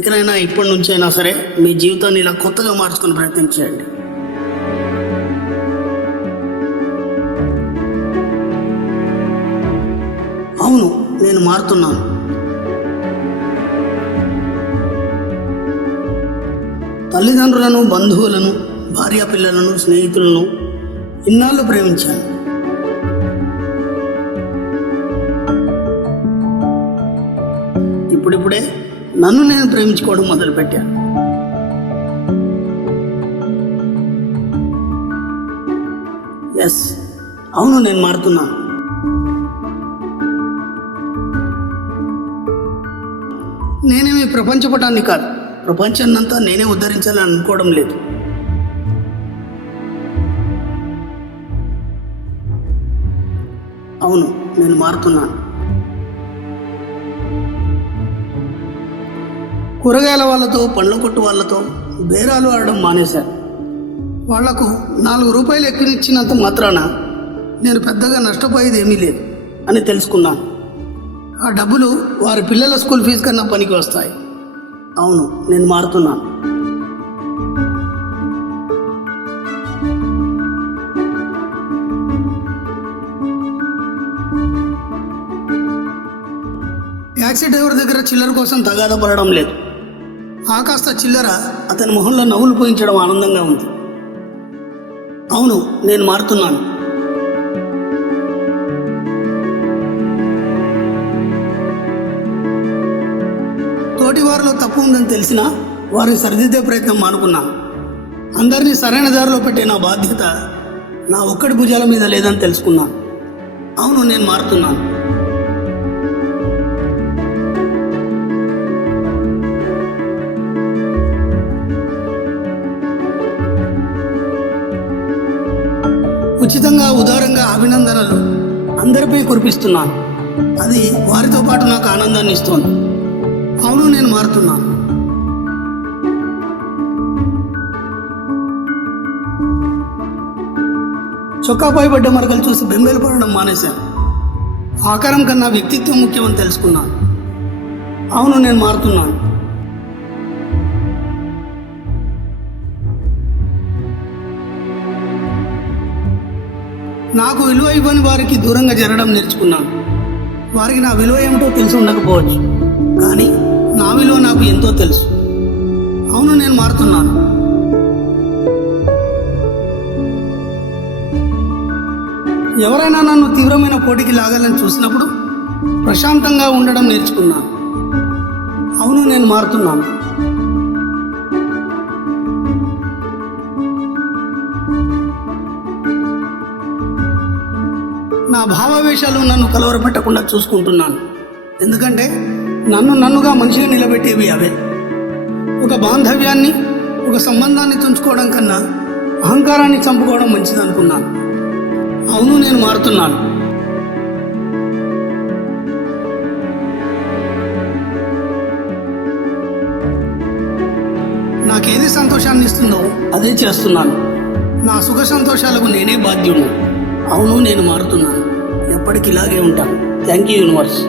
ఇకనైనా ఇప్పటి నుంచి అయినా సరే మీ జీవితాన్ని ఇలా కొత్తగా మార్చుకుని ప్రయత్నం చేయండి. అవును, నేను మారుతున్నాను. తల్లిదండ్రులను, బంధువులను, భార్య పిల్లలను, స్నేహితులను ఇన్నాళ్ళు ప్రేమించాను. ఇప్పుడిప్పుడే నన్ను నేను ప్రేమించుకోవడం మొదలుపెట్టాను. ఎస్, అవును, నేను మారుతున్నాను. నేనేమి ప్రపంచపటాన్ని కాదు, ప్రపంచాన్నంతా నేనే ఉద్ధరించాలని అనుకోవడం లేదు. అవును, నేను మారుతున్నాను. కూరగాయల వాళ్ళతో, పండ్ల కొట్టు వాళ్ళతో బేరాలు ఆడడం మానేశాను. వాళ్లకు 4 రూపాయలు ఎక్కువనిచ్చినంత మాత్రాన నేను పెద్దగా నష్టపోయేది ఏమీ లేదు అని తెలుసుకున్నాను. ఆ డబ్బులు వారి పిల్లల స్కూల్ ఫీజు కన్నా పనికి వస్తాయి. అవును, నేను మారుతున్నాను. ట్యాక్సీ డ్రైవర్ దగ్గర చిల్లర కోసం తగాదా పడడం లేదు. ఆ కాస్త చిల్లర అతని మొహంలో నవ్వులు పోయించడం ఆనందంగా ఉంది. అవును, నేను మారుతున్నాను. తోటి వారిలో తప్పు ఉందని తెలిసినా వారిని సరిదిద్దే ప్రయత్నం మానుకున్నాను. అందరినీ సరైన దారిలో పెట్టే నా బాధ్యత నా ఒక్కడి భుజాల మీద లేదని తెలుసుకున్నాను. అవును, నేను మారుతున్నాను. ఉచితంగా, ఉదారంగా అభినందనలు అందరిపై కురిపిస్తున్నాను. అది వారితో పాటు నాకు ఆనందాన్ని ఇస్తోంది. అవును, నేను మారుతున్నాను. చొక్కాపై పడ్డ మరకలు చూసి బెంబేలు పడడం మానేశాను. ఆకారం కన్నా వ్యక్తిత్వం ముఖ్యమని తెలుసుకున్నాను. అవును, నేను మారుతున్నాను. నాకు విలువ ఇవ్వని వారికి దూరంగా జరగడం నేర్చుకున్నాను. వారికి నా విలువ ఏమిటో తెలిసి ఉండకపోవచ్చు, కానీ నా విలువ నాకు ఎంతో తెలుసు. అవును, నేను మారుతున్నాను. ఎవరైనా నన్ను తీవ్రమైన పోటీకి లాగాలని చూసినప్పుడు ప్రశాంతంగా ఉండడం నేర్చుకున్నాను. అవును, నేను మారుతున్నాను. నా భావావేశాలు నన్ను కలవరపెట్టకుండా చూసుకుంటున్నాను. ఎందుకంటే నన్నుగా మనిషిగా నిలబెట్టేవి అవే. ఒక బాంధవ్యాన్ని, ఒక సంబంధాన్ని తుంచుకోవడం కన్నా అహంకారాన్ని చంపుకోవడం మంచిది అనుకున్నాను. అవును, నేను మారుతున్నాను. నాకేది సంతోషాన్ని ఇస్తుందో అదే చేస్తున్నాను. నా సుఖ సంతోషాలకు నేనే బాధ్యుడు. అవును, నేను మారుతున్నాను. ఎప్పటికి ఇలాగే ఉంటాను. Thank you universe.